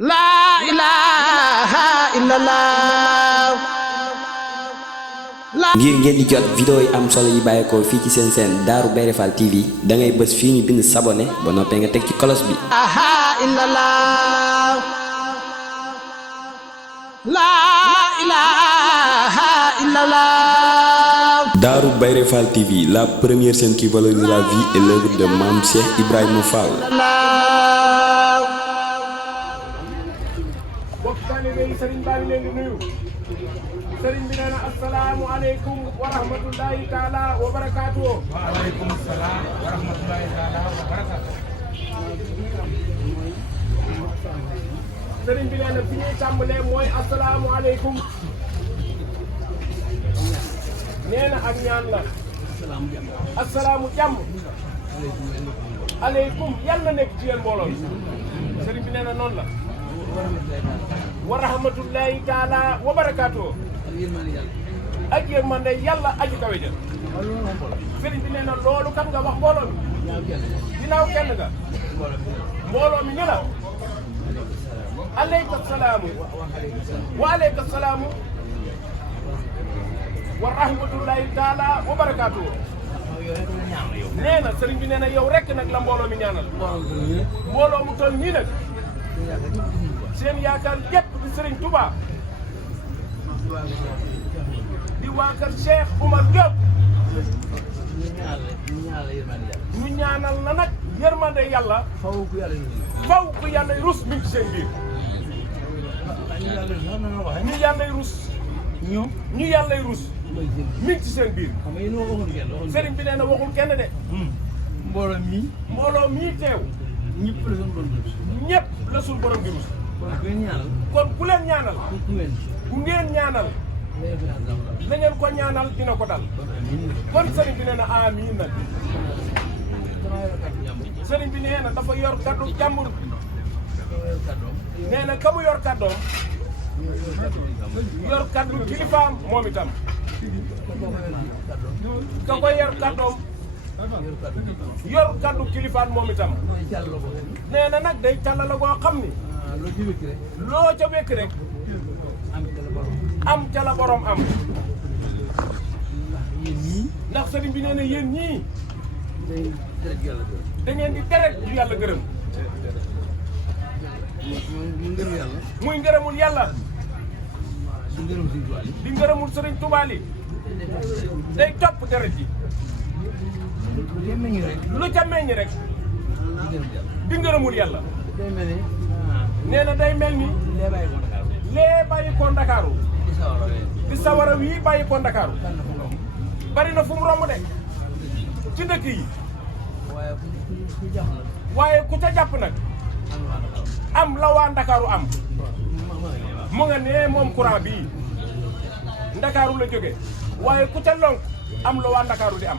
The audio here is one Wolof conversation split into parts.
La ilaha illallah. ngir ngeen di jot vidéo yi am solo yi bàyyeekoo fii ci seen chaîne Darou Bairé Fall TV da ngay bës fii ñu bind s'abonner ba noppee nga teg ci cloche bi. La ilaha illallah. Darou Bairé Fall TV, la première chaîne qui valorise la vie et l'œuvre de Mame Cheikh Ibrahima Fall. Sëriñ baa ngi leen di nuyu sëriñ bi nee na assalaamu aleykum wa rahmatullahi taala wa barakaatuhu. wa aleykum salaam wa rahmatullahi taala wa barakaatuhu. sëriñ bi nee na fi ñuy tàmbalee mooy assalaamu aleykum. nee na ak ñaan la. assalaamu jàmm. aleykum yàlla nekk ci yéen mbooloo mi. sëriñ bi nee na noonu la. wa rahmatullahi taala wa barakaatuhu. ak yërmande yàlla aji kawe ja. sëriñ bi nee na loolu kan nga wax mbooloo mi. ginnaaw kenn nga. mbooloo mi ñu la. aleyka salaamu. wa aleyka salaamu. wa rahmatullahi taala wa barakaatuhu. nee na sëriñ bi nee na yow rek nag la mbooloo mi ñaanal. mbooloo mu toll nii nag. seen yaakaar yépp di Sëriñ Touba di waa kër Cheikh Oumar Diop ñu ñaanal na nag yërmande yàlla faw ku yàlla rus mi ngi ci seen biir ñu yàlla rus ñu yàlla rus mi ngi ci seen biir sëriñ bi nee na waxul kenn de mbooloo mii teew ñëpp la suñu borom di rus kon ku leen ñaanal ku ngeen ñaanal la ngeen ko ñaanal dina ko dal kon sëriñ bi nee na amiin nag sëriñ bi nee na dafa yor kaddu jàmbur nee na ka mu yor kaddoom yor kaddu kilifaam moom itam ka ko yor kaddoom yor kaddu kilifaam moom itam nee na nag day tàll la goo xam ni loo ca wekk rek am ca la borom am ndax sëriñ bi nee na yéen ñii da ngeen di deret yu yàlla gërëm muy ngërëmul yàlla di ngërëmul sëriñ Tuubaa li day topp deret ji lu ca meññ rek di ngërëmul yàlla nee na day mel ni lee bàyyi ko Ndakaaru di sawara wii bàyyi ko Ndakaaru bari na fu mu romb de ci dëkk yi waaye ku ca jàpp nag am la waa Ndakaaru am mu nga nee moom courant bii Ndakaaru la jóge waaye ku ca lonk am la waa Ndakaaru di am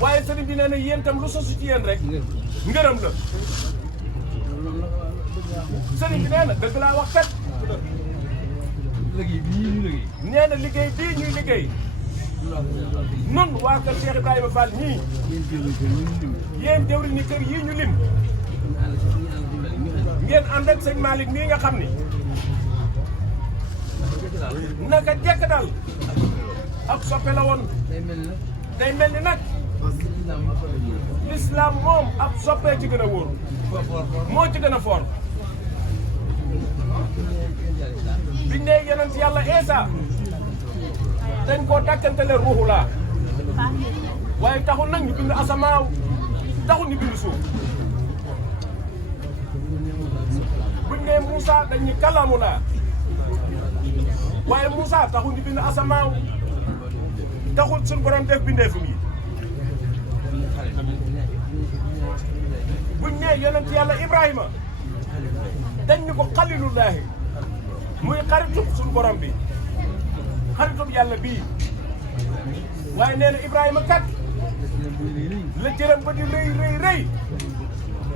waaye sëriñ bi nee na yéen tam lu sosu ci yéen rek ngërëm la sëriñ bi nee na dëgg laa wax kat nee na liggéey bii ñuy liggéey nun waa kër Cheikh Ibrahima Fall ñii yéen jëwri ni kër yii ñu lim ngeen ànd ak sëñ Malick mii nga xam ni naka jekk dal ab soppe la woon day mel ni nag l'islam moom ab soppee ci gën a wóor moo ci gën a foor biñ ne yonent yàlla Eesa dañ koo dàkkantele ruuxu laa waaye taxul nag ñu bind asamaaw taxul ñu bind suuf buñ ne Moussa dañ ñu kàllaamu laa waaye Moussa taxul ñu bind asamaaw taxul suñ borom def bindeefum yi buñ ne yonent yàlla Ibrahima dañ ñu ko xalilullaahi muy xaritub suñu borom bi xaritub yàlla bii waaye nee na Ibrahima kat la jërëm ba di rëy rëy rëy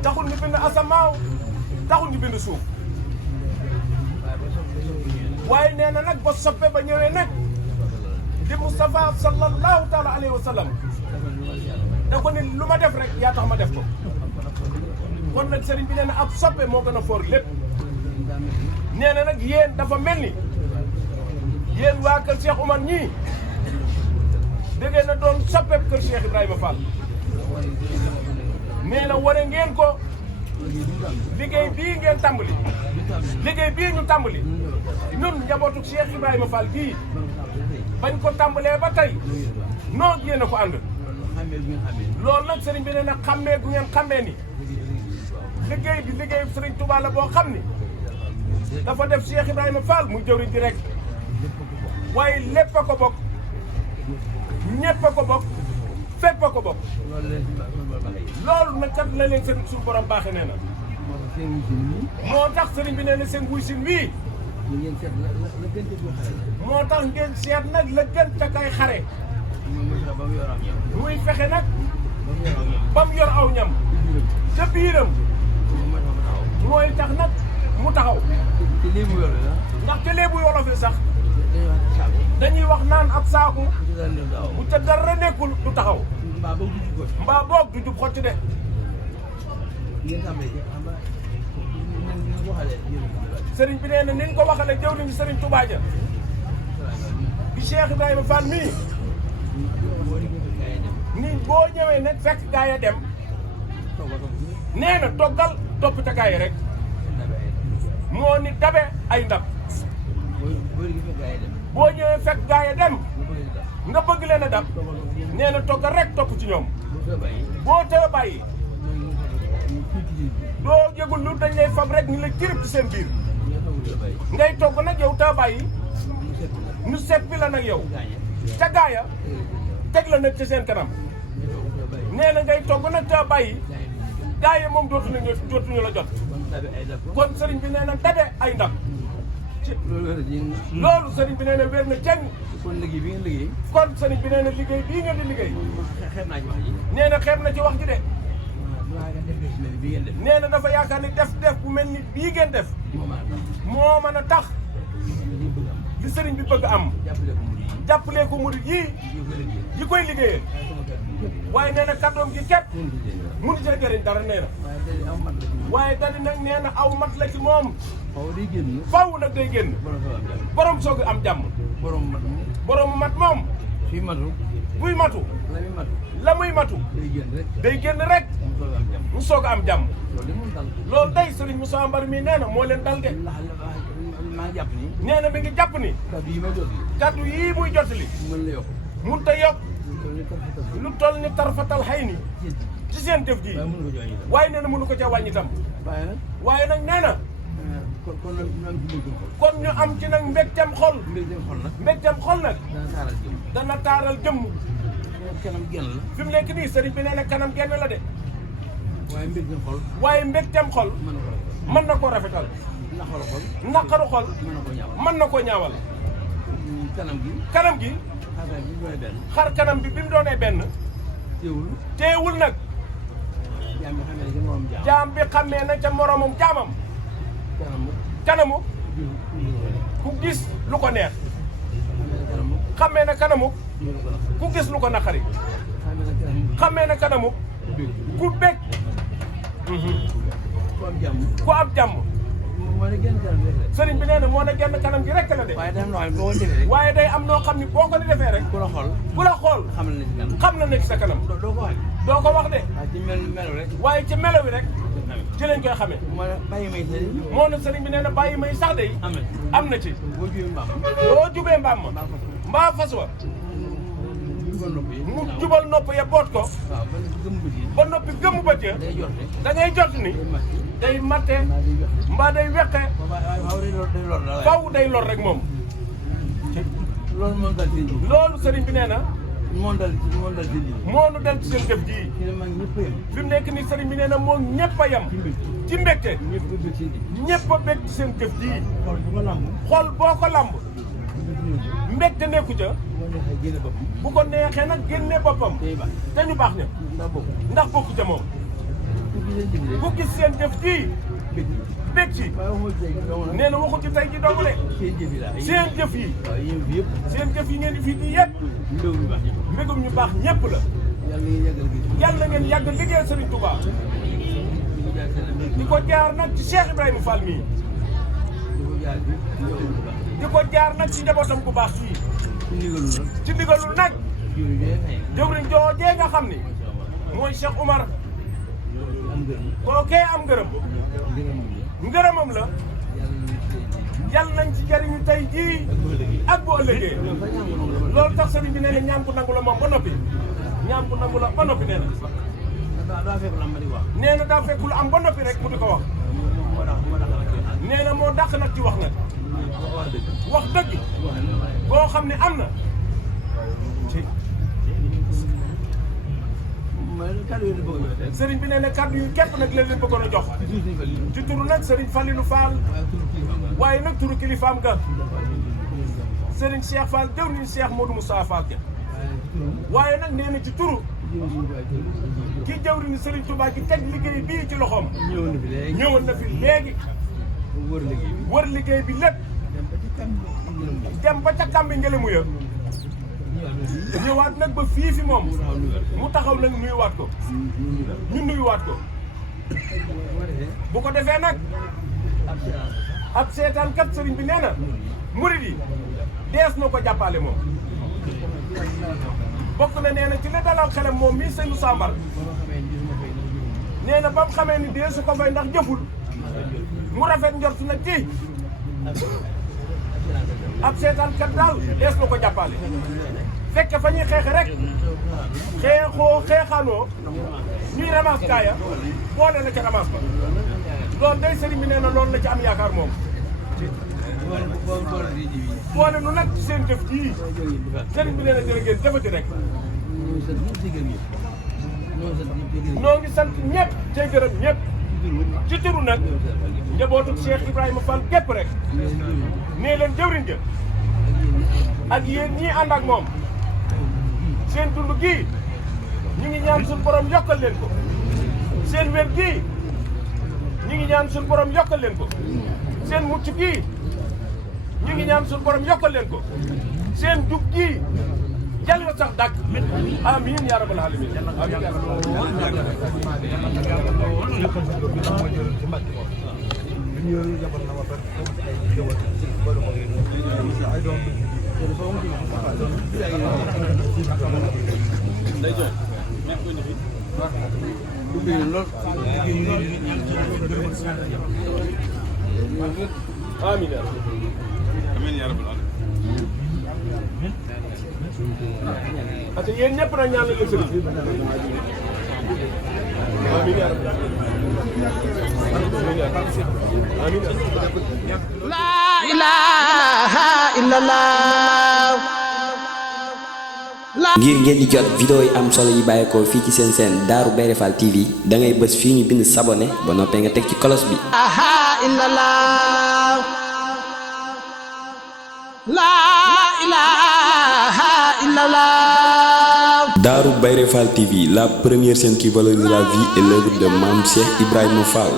taxul ñu bind asamaaw taxul ñu bind suuf waaye nee na nag ba soppe ba ñëwee nag di Mustafa sallallahu taala alayhi wa sallam da ko ni lu ma def rek yaa tax ma def ko kon nag sëriñ bi nee na ab soppe moo gën a foor lépp nee na nag yéen dafa mel ni yéen waa kër Cheikh Oumar ñii da ngeen a doon soppeeb kër Cheikh Ibrahima Fall nee na wane ngeen ko liggéey bii ngeen tàmbali liggéey bii ñu tàmbali ñun njabootu Cheikh Ibrahima Fall gii bañ ko tàmbalee ba tey noo yéen a ko ànd loolu nag sëriñ bi nee na xàmmee gu ngeen xàmmee ni liggéey bi liggéey sëriñ Touba la boo xam ni dafa def Cheikh Ibrahima Fall muy jëwriñ ji rek waaye lépp a ko bokk ñépp a ko bokk fépp a ko bokk loolu nag kat la leen seen suñu borom baaxee nee na moo tax sëriñ bi nee na seen wuy sin wii moo tax ngeen seet nag la gën ca kay xare muy fexe nag ba mu yor aw ñam ca biiram mooy tax nag mu taxaw ndax te léebu wolof sax dañuy wax naan ab saaku bu ca dara nekkul du taxaw mbaa boog du jub xocc de sëriñ bi nee na ni nga ko waxale jëw nañu sëriñ Touba ja di Cheikh Ibrahima Fall mii ni boo ñëwee nag fekk gaa ya dem nee na toggal topp ca gaa yi rek moo ni dabe ay ndab boo ñëwee fekk gaa ya dem nga bëgg leen a dab nee na toggal rek topp ci ñoom boo tëye bàyyi doo yëgul lu dañ lay fab rek ni la kirib ci seen biir ngay togg nag yow tëye bàyyi nu seppi la nag yow ca gaa ya teg la nag ci seen kanam nee na ngay togg nag tëye bàyyi gaa yi moom dootuñu la jot kon sëriñ bi nee na dabe ay ndab loolu sëriñ bi nee na wér na ceng kon liggéey bi ngeen liggéey kon sëriñ bi nee na liggéey bii ngeen di liggéey xeeb naa ci wax ji nee na xeeb na ci wax ji de bi ngeen def nee na dafa yaakaar ni def bu mel ni bii ngeen def moo mën a tax li sëriñ bi bëgg am jàppalee ko murid yii yi koy liggéeyee waaye nee na kàddoom gi képp mënu cee jëriñ dara nee na waaye dadi nag nee na aw mat la ci moom faw nag day génn borom soog am jàmm borom mat moom fii matu buy matu la muy matu la muy matu day génn rek mu soog a am jàmm loolu day sëriñ Moussa Mbar mi nee na moo leen dal de maa jàpp ni nee na mi ngi jàpp ni kàddu yi may jot kaddu yii muy jottali mën la yokk mun ta yokk lu toll ni tarfatal xay ni ci seen def ji waaye nee na mënu ko ca wàññi tam waaye nag nee na kon ñu am ci nag mbégteem xol mbégteem xol nag dana taaral jëmm kanam genn la fi mu nekk nii sëriñ bi nee na kanam genn la de waaye mbégteem xol waaye mbégteem xol mën na koo rafetal naqaru xol naqaru xol mën na koo ñaawal mën na koo ñaawal kanam gi xar kanam bi mu doonee benn teewul nag jaam bi xamee na ca moromum jaamam kanamu ku gis lu ko neex xamee na kanamu ku gis lu ko naqari xamee na kanamu ku bég ku am jàmm sëriñ bi nee na moo ne genn kanam gi rek la de waaye day am noo xam ni boo ko di defee rek ku la xool xam na ne ci sa kanam doo ko wax de waaye ci melo wi rek ci lañ koy xamee moo ne sëriñ bi nee na bàyyi may sax de am na ci boo jubee mbaam ma mbaa fas wa mu jubal nopp ya boot ko ba noppi gëmmu bët ya da ngay jot ni day matte mbaa day weqe faw day lor rek moom loolu sëriñ bi nee na moo nu dal ci seen jëf ji fi mu nekk nii sëriñ bi nee na moom ñëpp a yem ci mbégte ñëpp a bég ci seen jëf ji xool boo ko lamb mbégte nekku ca bu ko neexee nag génne boppam te ñu baax ña ndax bokku ca moom ku gis seen jëf ji bég ci nee na waxu ci tey ji dong de seen jëf yi ngeen di fii di yëpp mbégum ñu baax ñëpp la yàlla ngeen yàgg liggéey Serigne Touba di ko jaar nag ci Cheikh Ibrahima Fall mii di ko jaar nag ci njabootam bu baax fii ci ndigalul nag jëwriñ joojee nga xam ni mooy Cheikh Oumar kookee am ngërëmam la yàlla nañ ci jariñu tey jii ak bu ëllëgee loolu tax sëriñ bi nee na ñaan ku nangu la moom ba noppi ñaan ku nangu la ba noppi nee na daa fekk lu am ba noppi rek mu di ko wax nee na moo dàq nag ci wax nag wax dëgg boo xam ne am na sëriñ bi nee na kàddu yu képp nag leen bëggoon a jox ci turu nag sëriñ Falilou Fall waaye nag turu kilifaam ga sëriñ Cheikh Fall jëwriñ Cheikh Modou Moussa Fall ja waaye nag nee na ci turu ki jëwriñ sëriñ Touba gi teg liggéey bii ci loxoom ñëwoon na fi léegi wër liggéey bi lépp dem ba ca kambi ngelamu ya ñëwaat nag ba fii fi moom mu taxaw nag nuyuwaat ko ñu nuyuwaat ko bu ko defee nag ab seetaan kat sëriñ bi nee na murid yi dees na ko jàppale moom bokk na nee na ci la dalal xelam moom mii sëñ Moussa Mbar nee na ba mu xamee ni deesu ko fay ndax jëful mu rafet njort nag ci ab seetaan kat daal dees na ko jàppale fekk fa ñuy xeexe rek xeexaanoo ñuy ramas kaaya boole la ca ramas ba loolu day sëriñ bi nee na loolu la ci am yaakaar moom boole nu nag ci seen jëf jii sëriñ bi nee na jërë ngeen jëfati rek noo ngi sant ñëpp cay gërëm ñëpp ci turu nag njabootu Cheikh Ibrahima Fall gépp rek nee leen jëwriñ ja ak yéen ñii ànd ak moom seen dund gii ñu ngi ñaan suñu borom yokkal leen ko seen wér gii ñu ngi ñaan suñu borom yokkal leen ko seen mucc gii ñu ngi ñaan suñu borom yokkal leen ko seen jub gii yàlla na sax dàkk amiin yaa rabbal aalamiin amiin yaa rabbal aalamiin parce que yéen ñëpp nag ñaanal leen sëriñ amiin yaa rabbal aalamiin laa ilaaha illallah. ngir ngeen di jot vidéo yi am solo yi bàyyeekoo fii ci seen chaîne Darou Bairé Fall TV da ngay bës fii ñu bind s'abonner ba noppee nga teg ci cloche bi. Darou Bairé Fall TV, la première chaîne qui valorise la vie et l'œuvre de Mame Cheikh Ibrahima Fall.